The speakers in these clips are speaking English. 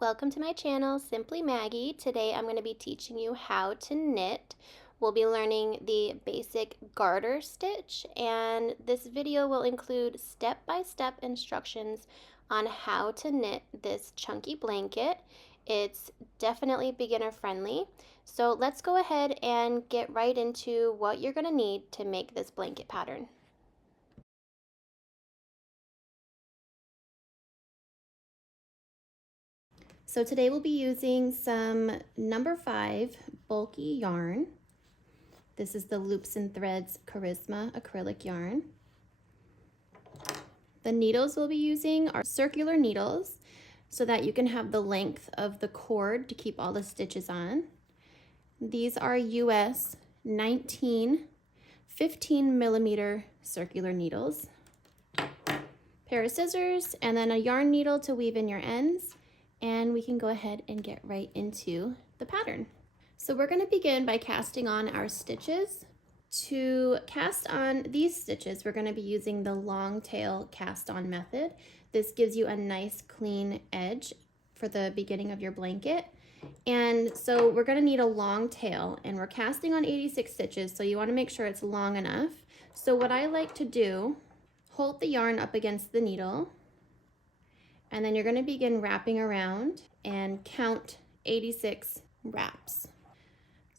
Welcome to my channel, Simply Maggie. Today I'm going to be teaching you how to knit. We'll be learning the basic garter stitch, and this video will include step-by-step instructions on how to knit this chunky blanket. It's definitely beginner friendly. So let's go ahead and get right into what you're going to need to make this blanket pattern. So today we'll be using some number 5 bulky yarn. This is the Loops and Threads Charisma acrylic yarn. The needles we'll be using are circular needles so that you can have the length of the cord to keep all the stitches on. These are US 19 15 millimeter circular needles. Pair of scissors and then a yarn needle to weave in your ends, and we can go ahead and get right into the pattern. So we're going to begin by casting on our stitches. To cast on these stitches, we're going to be using the long tail cast on method. This gives you a nice clean edge for the beginning of your blanket. And so we're going to need a long tail, and we're casting on 86 stitches, so you want to make sure it's long enough. So what I like to do, hold the yarn up against the needle, and then you're going to begin wrapping around and count 86 wraps.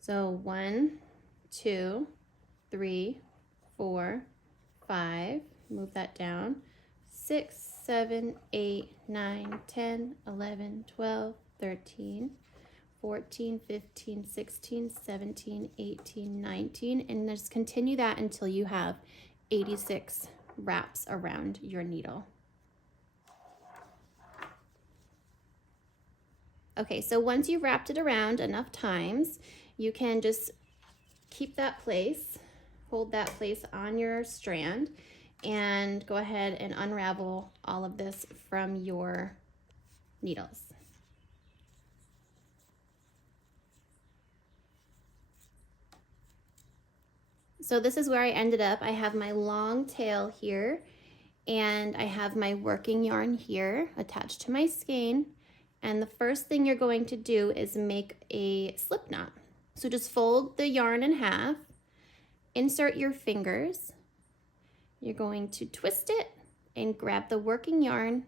So 1, 2, 3, 4, 5, move that down, 6, 7, 8, 9, 10, 11, 12, 13, 14, 15, 16, 17, 18, 19, and just continue that until you have 86 wraps around your needle. Okay, so once you've wrapped it around enough times, you can just keep that place, hold that place on your strand, and go ahead and unravel all of this from your needles. So this is where I ended up. I have my long tail here, and I have my working yarn here attached to my skein. And the first thing you're going to do is make a slip knot. So just fold the yarn in half, insert your fingers. You're going to twist it and grab the working yarn,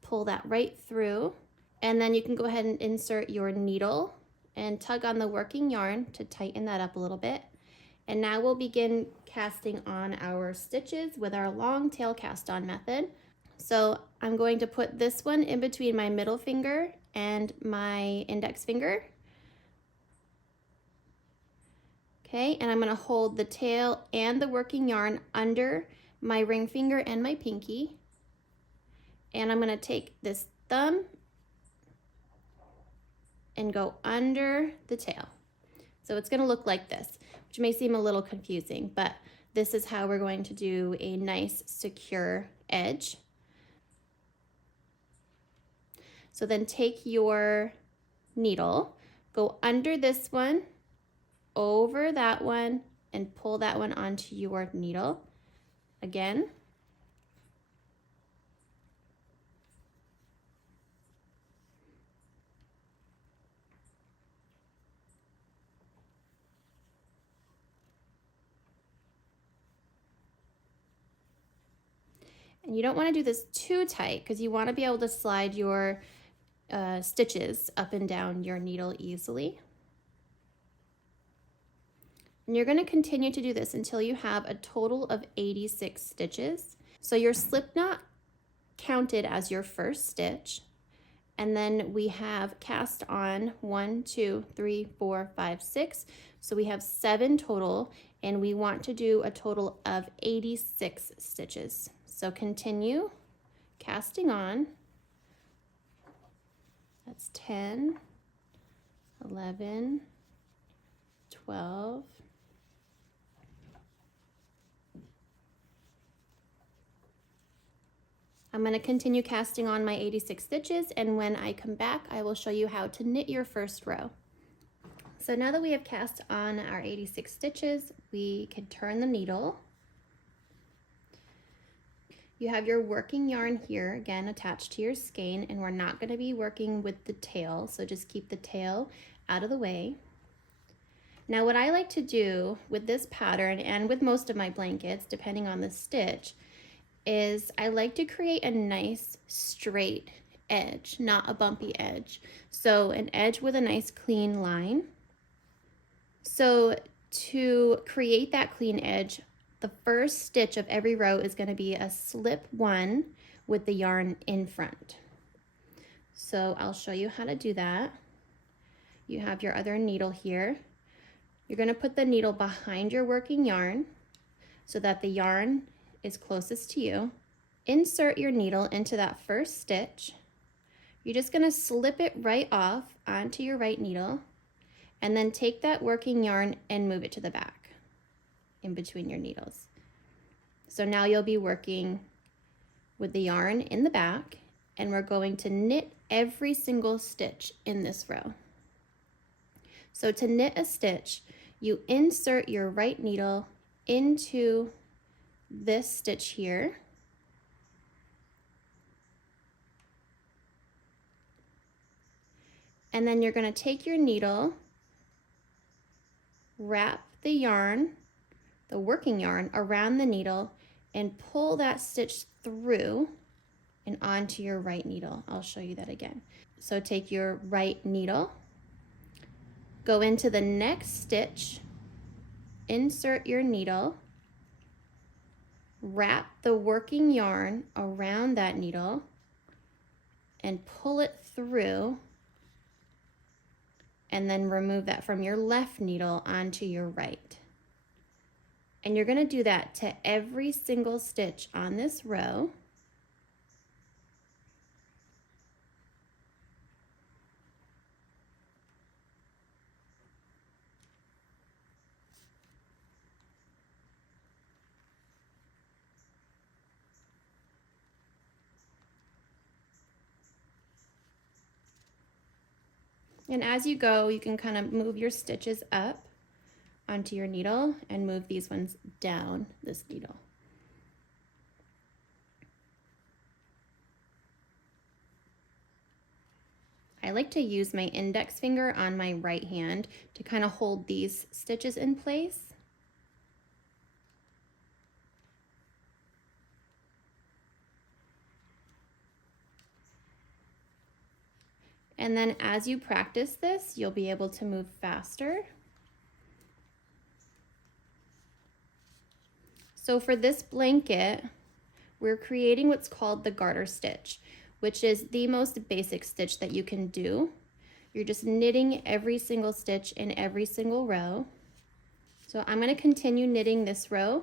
pull that right through, and then you can go ahead and insert your needle and tug on the working yarn to tighten that up a little bit. And now we'll begin casting on our stitches with our long tail cast on method. So I'm going to put this one in between my middle finger and my index finger. Okay, and I'm going to hold the tail and the working yarn under my ring finger and my pinky. And I'm going to take this thumb and go under the tail. So it's going to look like this, which may seem a little confusing, but this is how we're going to do a nice secure edge. So then take your needle, go under this one, over that one, and pull that one onto your needle again. And you don't want to do this too tight because you want to be able to slide your stitches up and down your needle easily. And you're going to continue to do this until you have a total of 86 stitches. So your slip knot counted as your first stitch, and then we have cast on 1, 2, 3, 4, 5, 6. So we have 7 total, and we want to do a total of 86 stitches. So continue casting on. That's 10, 11, 12, 13. I'm going to continue casting on my 86 stitches, and when I come back, I will show you how to knit your first row. So now that we have cast on our 86 stitches, we can turn the needle. You have your working yarn here, again, attached to your skein, and we're not going to be working with the tail, so just keep the tail out of the way. Now what I like to do with this pattern and with most of my blankets, depending on the stitch, is I like to create a nice straight edge, not a bumpy edge. So an edge with a nice clean line. So to create that clean edge, the first stitch of every row is going to be a slip one with the yarn in front. So I'll show you how to do that. You have your other needle here. You're going to put the needle behind your working yarn so that the yarn is closest to you. Insert your needle into that first stitch. You're just going to slip it right off onto your right needle, and then take that working yarn and move it to the back in between your needles. So now you'll be working with the yarn in the back, and we're going to knit every single stitch in this row. So to knit a stitch, you insert your right needle into this stitch here. And then you're going to take your needle, wrap the yarn, the working yarn, around the needle and pull that stitch through and onto your right needle. I'll show you that again. So take your right needle, go into the next stitch, insert your needle, wrap the working yarn around that needle and pull it through, and then remove that from your left needle onto your right. And you're going to do that to every single stitch on this row. And as you go, you can kind of move your stitches up onto your needle and move these ones down this needle. I like to use my index finger on my right hand to kind of hold these stitches in place. And then as you practice this, you'll be able to move faster. So for this blanket, we're creating what's called the garter stitch, which is the most basic stitch that you can do. You're just knitting every single stitch in every single row. So I'm going to continue knitting this row,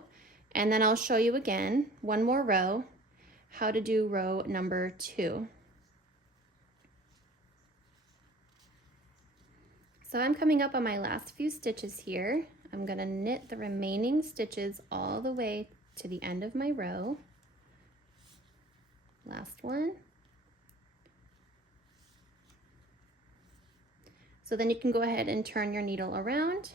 and then I'll show you again, one more row, how to do row number 2. So I'm coming up on my last few stitches here. I'm going to knit the remaining stitches all the way to the end of my row. Last one. So then you can go ahead and turn your needle around.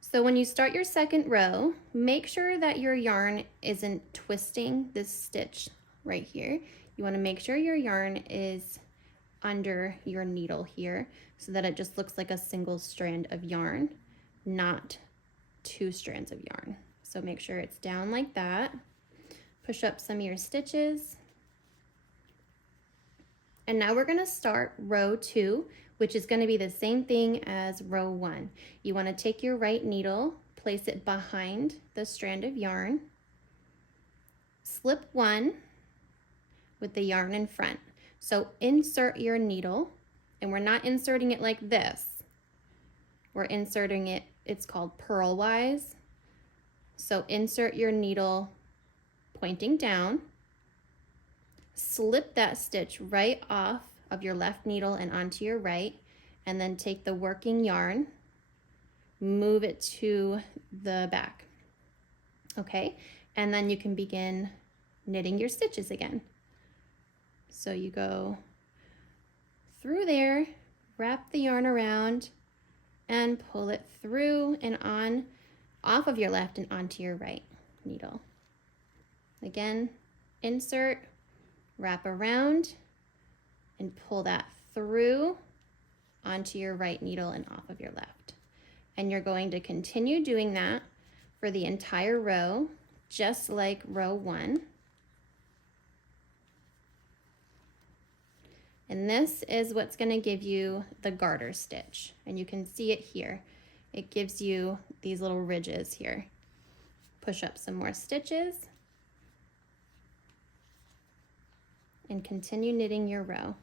So when you start your second row, make sure that your yarn isn't twisting this stitch right here. You want to make sure your yarn is under your needle here so that it just looks like a single strand of yarn, not 2 strands of yarn. So make sure it's down like that. Push up some of your stitches. And now we're going to start row 2, which is going to be the same thing as row 1. You want to take your right needle, place it behind the strand of yarn, slip 1 with the yarn in front. So insert your needle, and we're not inserting it like this. We're inserting it, it's called purlwise. So insert your needle pointing down, slip that stitch right off of your left needle and onto your right, and then take the working yarn, move it to the back. Okay, and then you can begin knitting your stitches again. So you go through there, wrap the yarn around, and pull it through and on, off of your left and onto your right needle. Again, insert, wrap around, and pull that through onto your right needle and off of your left. And you're going to continue doing that for the entire row, just like row 1. And this is what's going to give you the garter stitch. And you can see it here. It gives you these little ridges here. Push up some more stitches and continue knitting your row.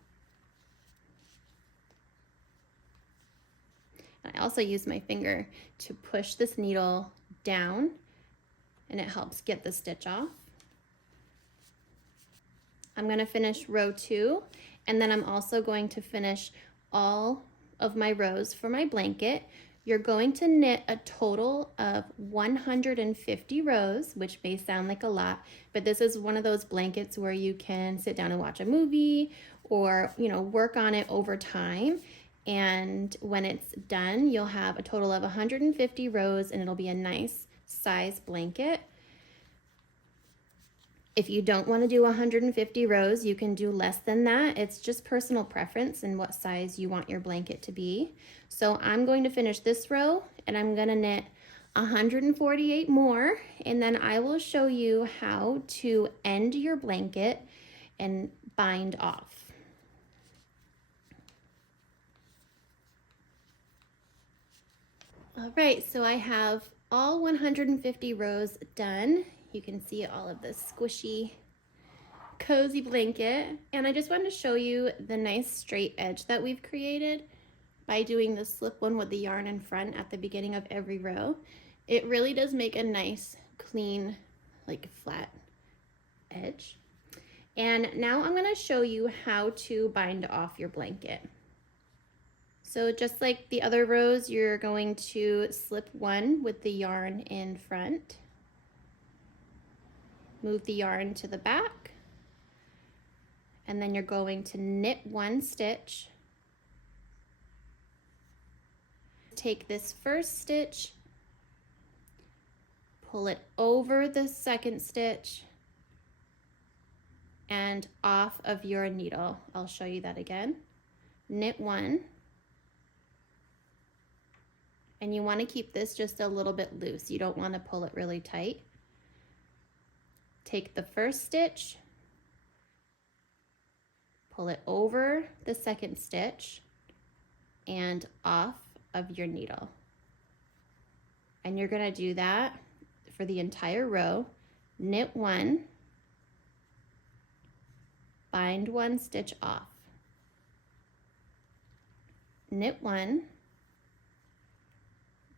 I also use my finger to push this needle down, and it helps get the stitch off. I'm going to finish row 2, and then I'm also going to finish all of my rows for my blanket. You're going to knit a total of 150 rows, which may sound like a lot, but this is one of those blankets where you can sit down and watch a movie or, work on it over time. And when it's done, you'll have a total of 150 rows, and it'll be a nice size blanket. If you don't want to do 150 rows, you can do less than that. It's just personal preference and what size you want your blanket to be. So I'm going to finish this row, and I'm going to knit 148 more, and then I will show you how to end your blanket and bind off. All right, so I have all 150 rows done. You can see all of this squishy, cozy blanket. And I just wanted to show you the nice straight edge that we've created by doing the slip one with the yarn in front at the beginning of every row. It really does make a nice, clean, flat edge. And now I'm gonna show you how to bind off your blanket. So just like the other rows, you're going to slip one with the yarn in front. Move the yarn to the back. And then you're going to knit one stitch. Take this first stitch, pull it over the second stitch and off of your needle. I'll show you that again. Knit one. And you want to keep this just a little bit loose. You don't want to pull it really tight. Take the first stitch, pull it over the second stitch and off of your needle. And you're going to do that for the entire row. Knit one, bind one stitch off. Knit one,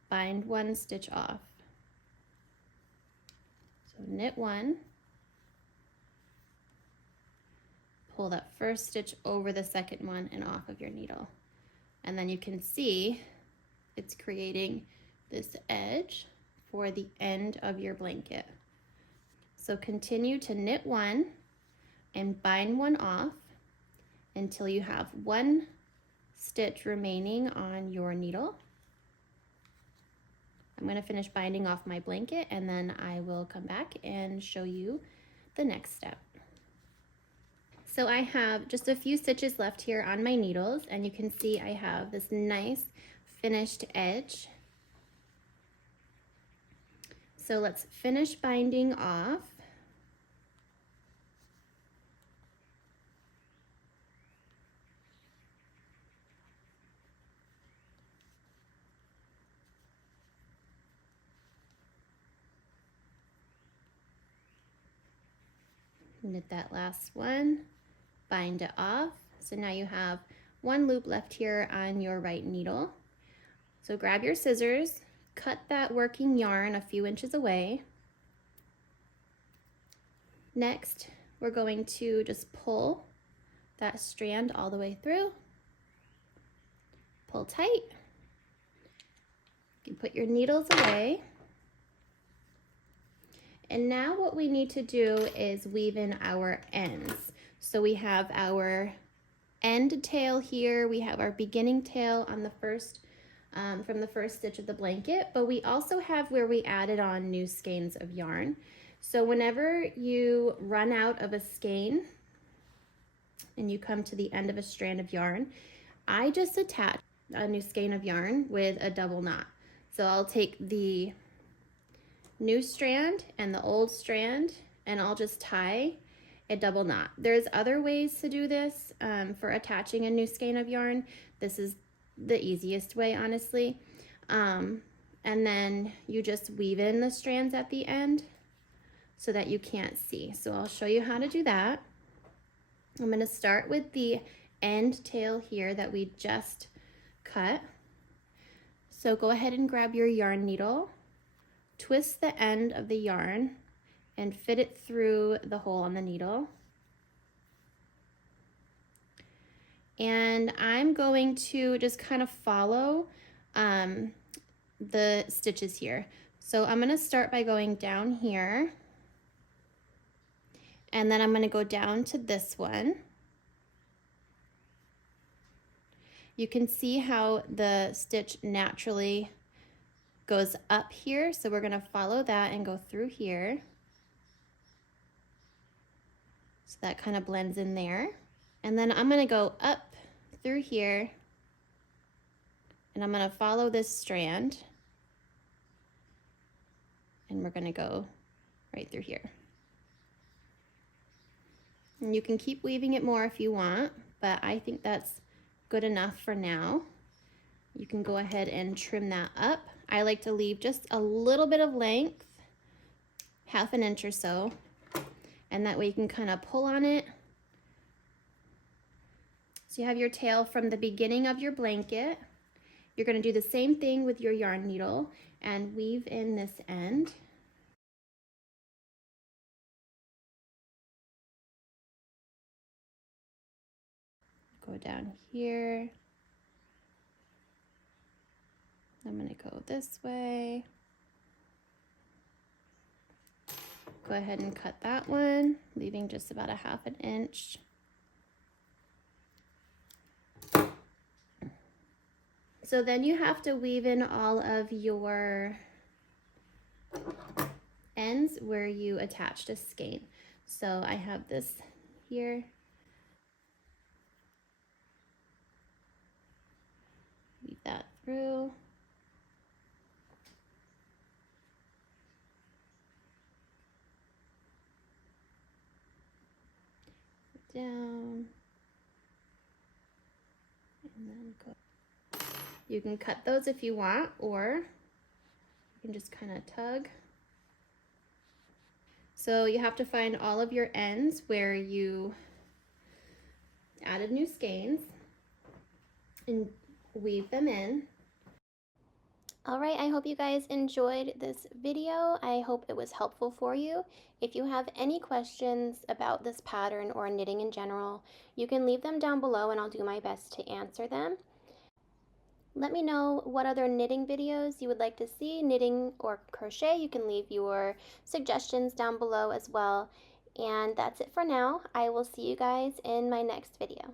bind one stitch off. So knit one, pull that first stitch over the second one and off of your needle. And then you can see it's creating this edge for the end of your blanket. So continue to knit one and bind one off until you have one stitch remaining on your needle. I'm going to finish binding off my blanket, and then I will come back and show you the next step. So I have just a few stitches left here on my needles, and you can see I have this nice finished edge. So let's finish binding off. Knit that last one, bind it off. So now you have one loop left here on your right needle. So grab your scissors, cut that working yarn a few inches away. Next, we're going to just pull that strand all the way through. Pull tight. You can put your needles away. And now what we need to do is weave in our ends. So we have our end tail here, we have our beginning tail on the first, from the first stitch of the blanket, but we also have where we added on new skeins of yarn. So whenever you run out of a skein and you come to the end of a strand of yarn, I just attach a new skein of yarn with a double knot. So I'll take the new strand and the old strand and I'll just tie a double knot. There's other ways to do this for attaching a new skein of yarn. This is the easiest way, honestly. And then you just weave in the strands at the end so that you can't see. So I'll show you how to do that. I'm going to start with the end tail here that we just cut. So go ahead and grab your yarn needle, twist the end of the yarn and fit it through the hole on the needle. And I'm going to just kind of follow the stitches here. So I'm going to start by going down here, and then I'm going to go down to this one. You can see how the stitch naturally goes up here, so we're going to follow that and go through here. So that kind of blends in there. And then I'm going to go up through here, and I'm going to follow this strand, and we're going to go right through here. And you can keep weaving it more if you want, but I think that's good enough for now. You can go ahead and trim that up. I like to leave just a little bit of length, half an inch or so, and that way you can kind of pull on it. So you have your tail from the beginning of your blanket. You're going to do the same thing with your yarn needle and weave in this end. Go down here. I'm going to go this way. Go ahead and cut that one, leaving just about a half an inch. So then you have to weave in all of your ends where you attached a skein. So I have this here. Weave that through. Down. And then go. You can cut those if you want, or you can just kind of tug. So you have to find all of your ends where you added new skeins and weave them in. All right, I hope you guys enjoyed this video. I hope it was helpful for you. If you have any questions about this pattern or knitting in general, you can leave them down below and I'll do my best to answer them. Let me know what other knitting videos you would like to see, knitting or crochet. You can leave your suggestions down below as well. And that's it for now. I will see you guys in my next video.